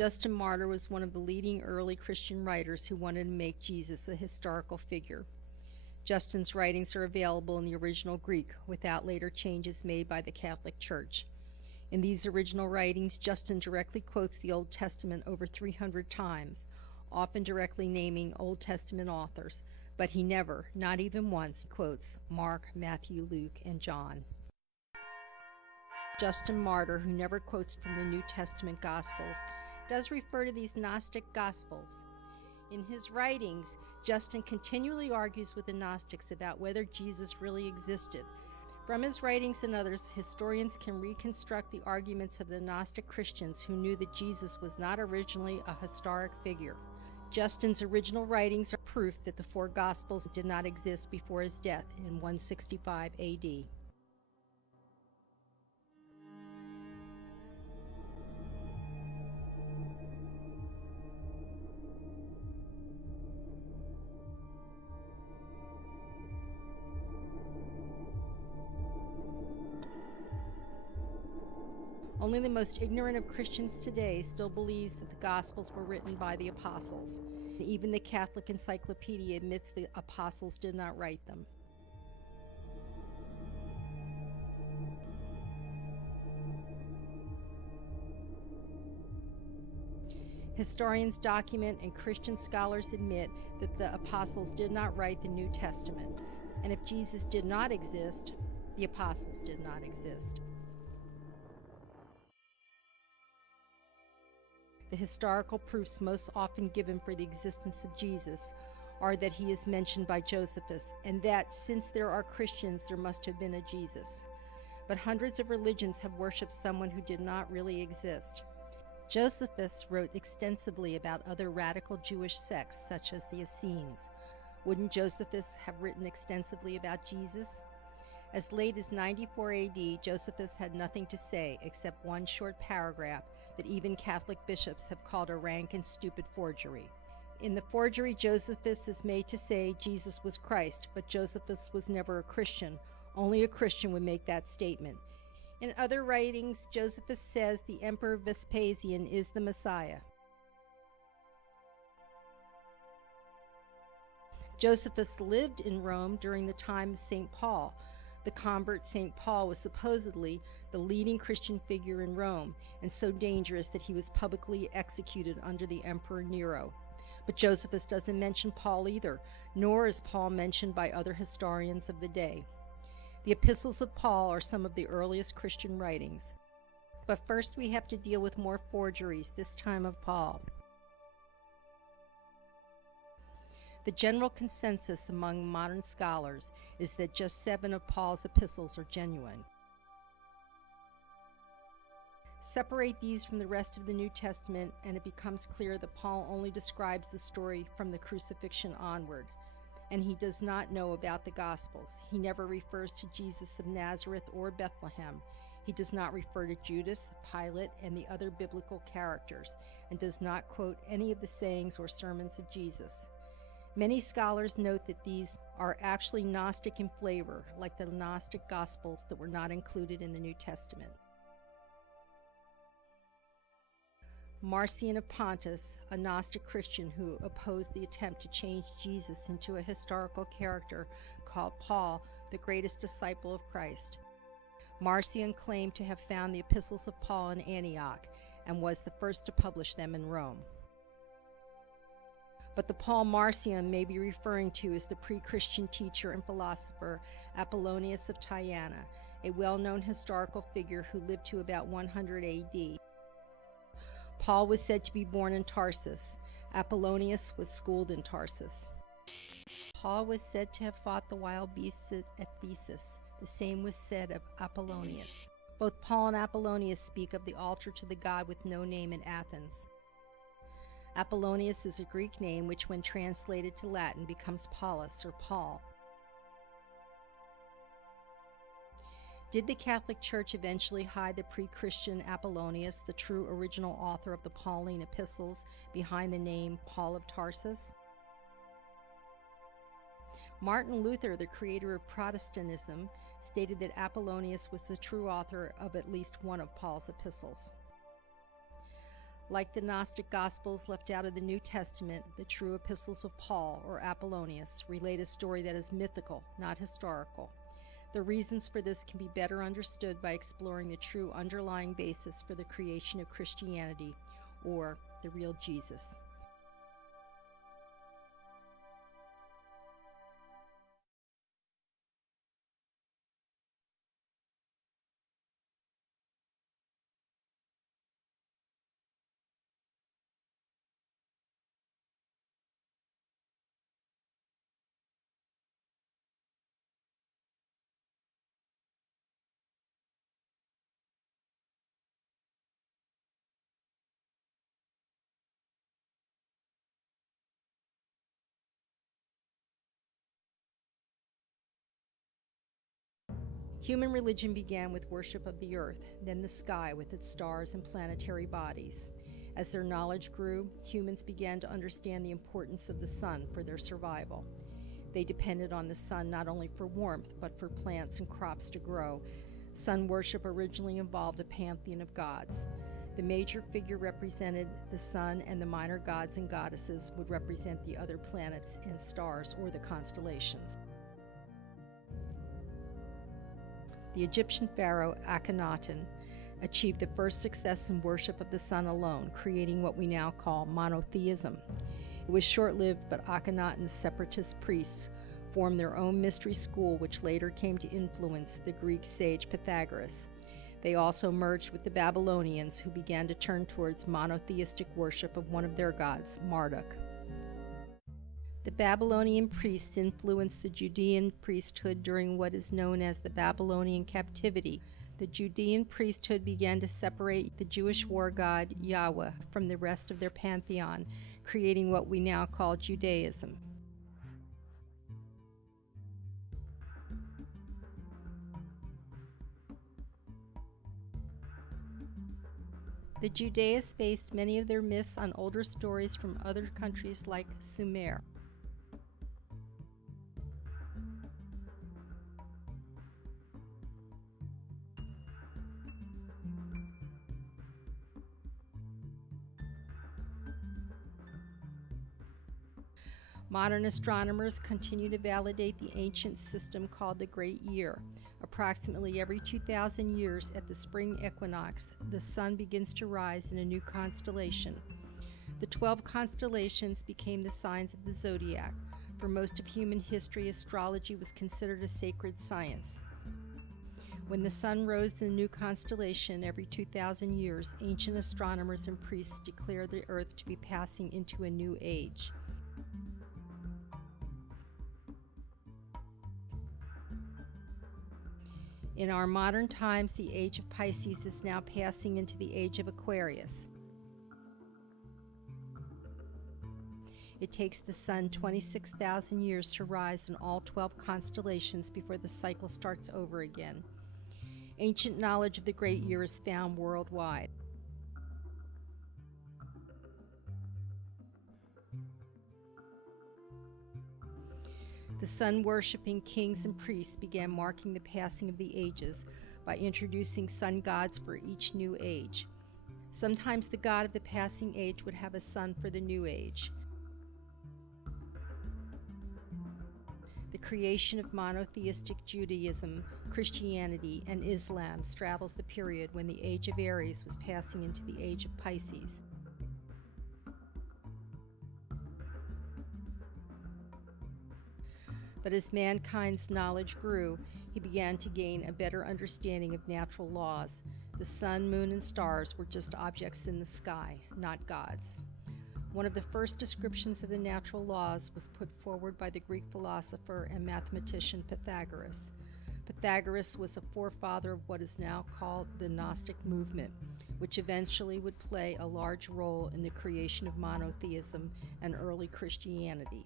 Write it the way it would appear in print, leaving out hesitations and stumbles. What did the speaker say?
Justin Martyr was one of the leading early Christian writers who wanted to make Jesus a historical figure. Justin's writings are available in the original Greek without later changes made by the Catholic Church. In these original writings, Justin directly quotes the Old Testament over 300 times, often directly naming Old Testament authors, but he never, not even once, quotes Mark, Matthew, Luke, and John. Justin Martyr, who never quotes from the New Testament Gospels, does refer to these Gnostic Gospels. In his writings, Justin continually argues with the Gnostics about whether Jesus really existed. From his writings and others, historians can reconstruct the arguments of the Gnostic Christians who knew that Jesus was not originally a historic figure. Justin's original writings are proof that the four Gospels did not exist before his death in 165 AD. Only the most ignorant of Christians today still believes that the Gospels were written by the apostles. Even the Catholic Encyclopedia admits the apostles did not write them. Historians document and Christian scholars admit that the apostles did not write the New Testament. And if Jesus did not exist, the apostles did not exist. The historical proofs most often given for the existence of Jesus are that he is mentioned by Josephus, and that since there are Christians, there must have been a Jesus. But hundreds of religions have worshipped someone who did not really exist. Josephus wrote extensively about other radical Jewish sects, such as the Essenes. Wouldn't Josephus have written extensively about Jesus? As late as 94 AD, Josephus had nothing to say except one short paragraph that even Catholic bishops have called a rank and stupid forgery. In the forgery, Josephus is made to say Jesus was Christ, but Josephus was never a Christian. Only a Christian would make that statement. In other writings, Josephus says the Emperor Vespasian is the Messiah. Josephus lived in Rome during the time of St. Paul. The convert St. Paul was supposedly the leading Christian figure in Rome, and so dangerous that he was publicly executed under the Emperor Nero. But Josephus doesn't mention Paul either, nor is Paul mentioned by other historians of the day. The epistles of Paul are some of the earliest Christian writings. But first we have to deal with more forgeries, this time of Paul. The general consensus among modern scholars is that just 7 of Paul's epistles are genuine. Separate these from the rest of the New Testament and it becomes clear that Paul only describes the story from the crucifixion onward, and he does not know about the Gospels. He never refers to Jesus of Nazareth or Bethlehem. He does not refer to Judas, Pilate, and the other biblical characters, and does not quote any of the sayings or sermons of Jesus. Many scholars note that these are actually Gnostic in flavor, like the Gnostic Gospels that were not included in the New Testament. Marcion of Pontus, a Gnostic Christian who opposed the attempt to change Jesus into a historical character, called Paul the greatest disciple of Christ. Marcion claimed to have found the epistles of Paul in Antioch and was the first to publish them in Rome. But the Paul Marcion may be referring to is the pre-Christian teacher and philosopher Apollonius of Tyana, a well-known historical figure who lived to about 100 AD. Paul was said to be born in Tarsus. Apollonius was schooled in Tarsus. Paul was said to have fought the wild beasts at Ephesus. The same was said of Apollonius. Both Paul and Apollonius speak of the altar to the god with no name in Athens. Apollonius is a Greek name which, when translated to Latin, becomes Paulus or Paul. Did the Catholic Church eventually hide the pre-Christian Apollonius, the true original author of the Pauline epistles, behind the name Paul of Tarsus? Martin Luther, the creator of Protestantism, stated that Apollonius was the true author of at least one of Paul's epistles. Like the Gnostic Gospels left out of the New Testament, the true epistles of Paul, or Apollonius, relate a story that is mythical, not historical. The reasons for this can be better understood by exploring the true underlying basis for the creation of Christianity, or the real Jesus. Human religion began with worship of the earth, then the sky with its stars and planetary bodies. As their knowledge grew, humans began to understand the importance of the sun for their survival. They depended on the sun not only for warmth, but for plants and crops to grow. Sun worship originally involved a pantheon of gods. The major figure represented the sun, and the minor gods and goddesses would represent the other planets and stars, or the constellations. The Egyptian pharaoh Akhenaten achieved the first success in worship of the sun alone, creating what we now call monotheism. It was short-lived, but Akhenaten's separatist priests formed their own mystery school, which later came to influence the Greek sage Pythagoras. They also merged with the Babylonians, who began to turn towards monotheistic worship of one of their gods, Marduk. The Babylonian priests influenced the Judean priesthood during what is known as the Babylonian captivity. The Judean priesthood began to separate the Jewish war god Yahweh from the rest of their pantheon, creating what we now call Judaism. The Judaists based many of their myths on older stories from other countries like Sumer. Modern astronomers continue to validate the ancient system called the Great Year. Approximately every 2,000 years at the spring equinox, the sun begins to rise in a new constellation. The 12 constellations became the signs of the zodiac. For most of human history, astrology was considered a sacred science. When the sun rose in a new constellation every 2,000 years, ancient astronomers and priests declared the earth to be passing into a new age. In our modern times, the age of Pisces is now passing into the age of Aquarius. It takes the sun 26,000 years to rise in all 12 constellations before the cycle starts over again. Ancient knowledge of the Great Year is found worldwide. The sun-worshipping kings and priests began marking the passing of the ages by introducing sun gods for each new age. Sometimes the god of the passing age would have a son for the new age. The creation of monotheistic Judaism, Christianity, and Islam straddles the period when the age of Aries was passing into the age of Pisces. But as mankind's knowledge grew, he began to gain a better understanding of natural laws. The sun, moon, and stars were just objects in the sky, not gods. One of the first descriptions of the natural laws was put forward by the Greek philosopher and mathematician Pythagoras. Pythagoras was a forefather of what is now called the Gnostic movement, which eventually would play a large role in the creation of monotheism and early Christianity.